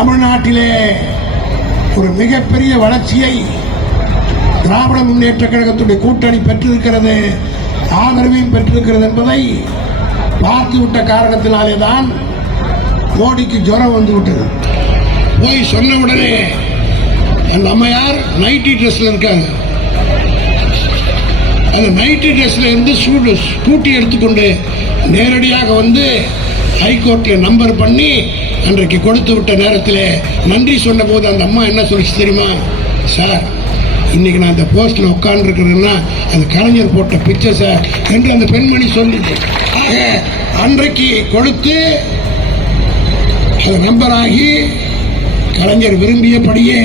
தமிழ்நாட்டிலே ஒரு மிகப்பெரிய வளர்ச்சியை திராவிட முன்னேற்ற கழகத்துடைய கூட்டணி பெற்றிருக்கிறது ஆதரவையும் பெற்றிருக்கிறது என்பதை பார்த்துவிட்ட காரணத்தினாலே தான் மோடிக்கு ஜுரம் வந்து விட்டது. போய் சொன்ன உடனே அந்த அம்மையார் நைட்டி ட்ரெஸ்ல இருக்காங்க. அந்த நைட்டி ட்ரெஸ்ல இருந்து ஸ்கூட்டி எடுத்துக்கொண்டு நேரடியாக வந்து ஹைகோர்ட்டில் நம்பர் பண்ணி அன்றைக்கு கொடுத்து விட்ட நேரத்தில் நன்றி சொன்னபோது அந்த அம்மா என்ன சொல்லிச்சு தெரியுமா? சார் இன்னைக்கு நான் அந்த போஸ்டில் உட்காந்துருக்கிறேன்னா அது கலைஞர் போட்ட பிக்சர் சார் என்று அந்த பெண்மணி சொல்லுது. ஆக அன்றைக்கு கொடுத்து அது நம்பராகி கலைஞர் விரும்பியபடியே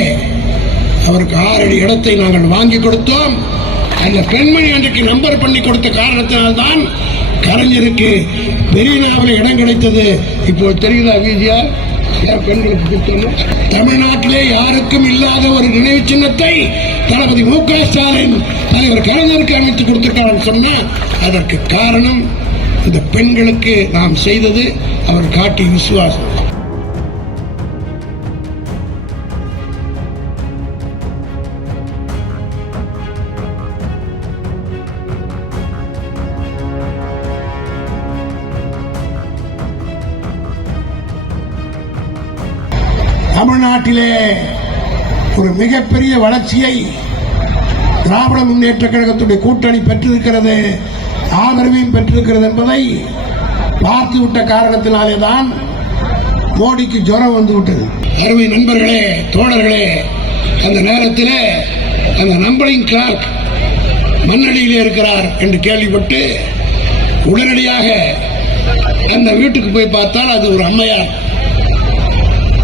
அவருக்கு ஆறடி இடத்தை நாங்கள் வாங்கி கொடுத்தோம். அந்த பெண்மணி அன்றைக்கு நம்பர் பண்ணி கொடுத்த காரணத்தினால்தான் கலைஞருக்கு பெரியனாவில் இடம் கிடைத்தது. இப்போ தெரியுதா வீதியா பெண்களுக்கு தமிழ்நாட்டிலே யாருக்கும் இல்லாத ஒரு நினைவு சின்னத்தை தளபதி மு க ஸ்டாலின் தலைவர் கலைஞருக்கு அமைத்து கொடுத்திருக்காருன்னு சொன்னால் அதற்கு காரணம் இந்த பெண்களுக்கு நாம் செய்தது அவர் காட்டிய விசுவாசம். தமிழ்நாட்டிலே ஒரு மிகப்பெரிய வளர்ச்சியை திராவிட முன்னேற்ற கழகத்துடைய கூட்டணி பெற்றிருக்கிறது ஆதரவையும் பெற்றிருக்கிறது என்பதை பார்த்துவிட்ட காரணத்தினாலே தான் மோடிக்கு ஜுரம் வந்துவிட்டது அருமை நண்பர்களே தோழர்களே அந்த நேரத்தில் அந்த நம்பரிங் கிளார்க் மண்ணடியிலே இருக்கிறார் என்று கேள்விப்பட்டு உடனடியாக அந்த வீட்டுக்கு போய் பார்த்தால் அது ஒரு அம்மையார்.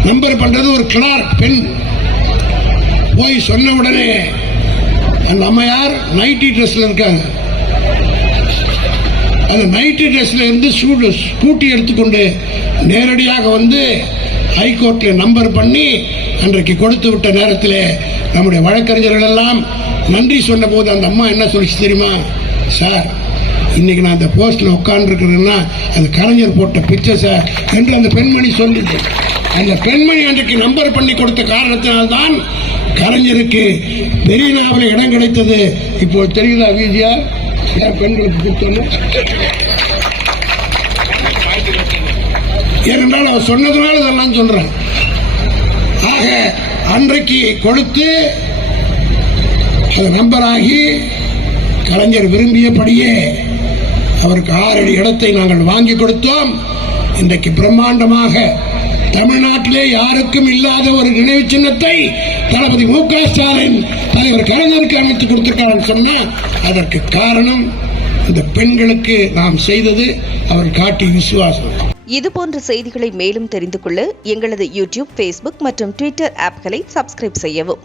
நம்பர் பண்றது ஒரு கிளார்க் பெண். போய் சொன்ன உடனே என் அம்மையார் நைட்டி ட்ரெஸ்ல இருக்காங்க. அந்த நைட்டி ட்ரெஸ்ல இருந்து சூடு ஸ்கூட்டி எடுத்துக்கொண்டு நேரடியாக வந்து ஹைகோர்ட்டில் நம்பர் பண்ணி அன்றைக்கு கொடுத்து விட்ட நேரத்தில் நம்முடைய வழக்கறிஞர்கள் எல்லாம் நன்றி சொன்னபோது அந்த அம்மா என்ன சொல்லிச்சு தெரியுமா? சார் இன்னைக்கு நான் அந்த போஸ்டில் உட்காந்துருக்கிறேன்னா அந்த கலைஞர் போட்ட பிக்சர்ஸை என்று அந்த பெண்மணி சொல்லுது அந்த பெண்மணி அன்றைக்கு நம்பர் பண்ணி கொடுத்த காரணத்தினால்தான் கலைஞருக்கு பெரிய நாவல இடம் கிடைத்தது. இப்போ தெரியுதா வீதியா ஏன் பெண்களுக்கு கொடுத்தோன்னு? ஏனென்றால் அவர் சொன்னதுனால இதெல்லாம் சொல்றேன். ஆக அன்றைக்கு கொடுத்து அது நம்பராகி கலைஞர் விரும்பியபடியே அவருக்கு ஆறடி இடத்தை நாங்கள் வாங்கி கொடுத்தோம். இன்றைக்கு பிரம்மாண்டமாக தமிழ்நாட்டிலே யாருக்கும் இல்லாத ஒரு நினைவு சின்னத்தை தளபதி மு க ஸ்டாலின் தலைவர் கலைஞருக்கு அமைத்து கொடுத்திருக்காருன்னு சொன்னால் அதற்கு காரணம் இந்த பெண்களுக்கு நாம் செய்தது அவர் காட்டிய விசுவாசம். இதுபோன்ற செய்திகளை மேலும் தெரிந்து கொள்ள எங்களது யூடியூப் ஃபேஸ்புக் மற்றும் ட்விட்டர் ஆப்களை சப்ஸ்கிரைப் செய்யவும்.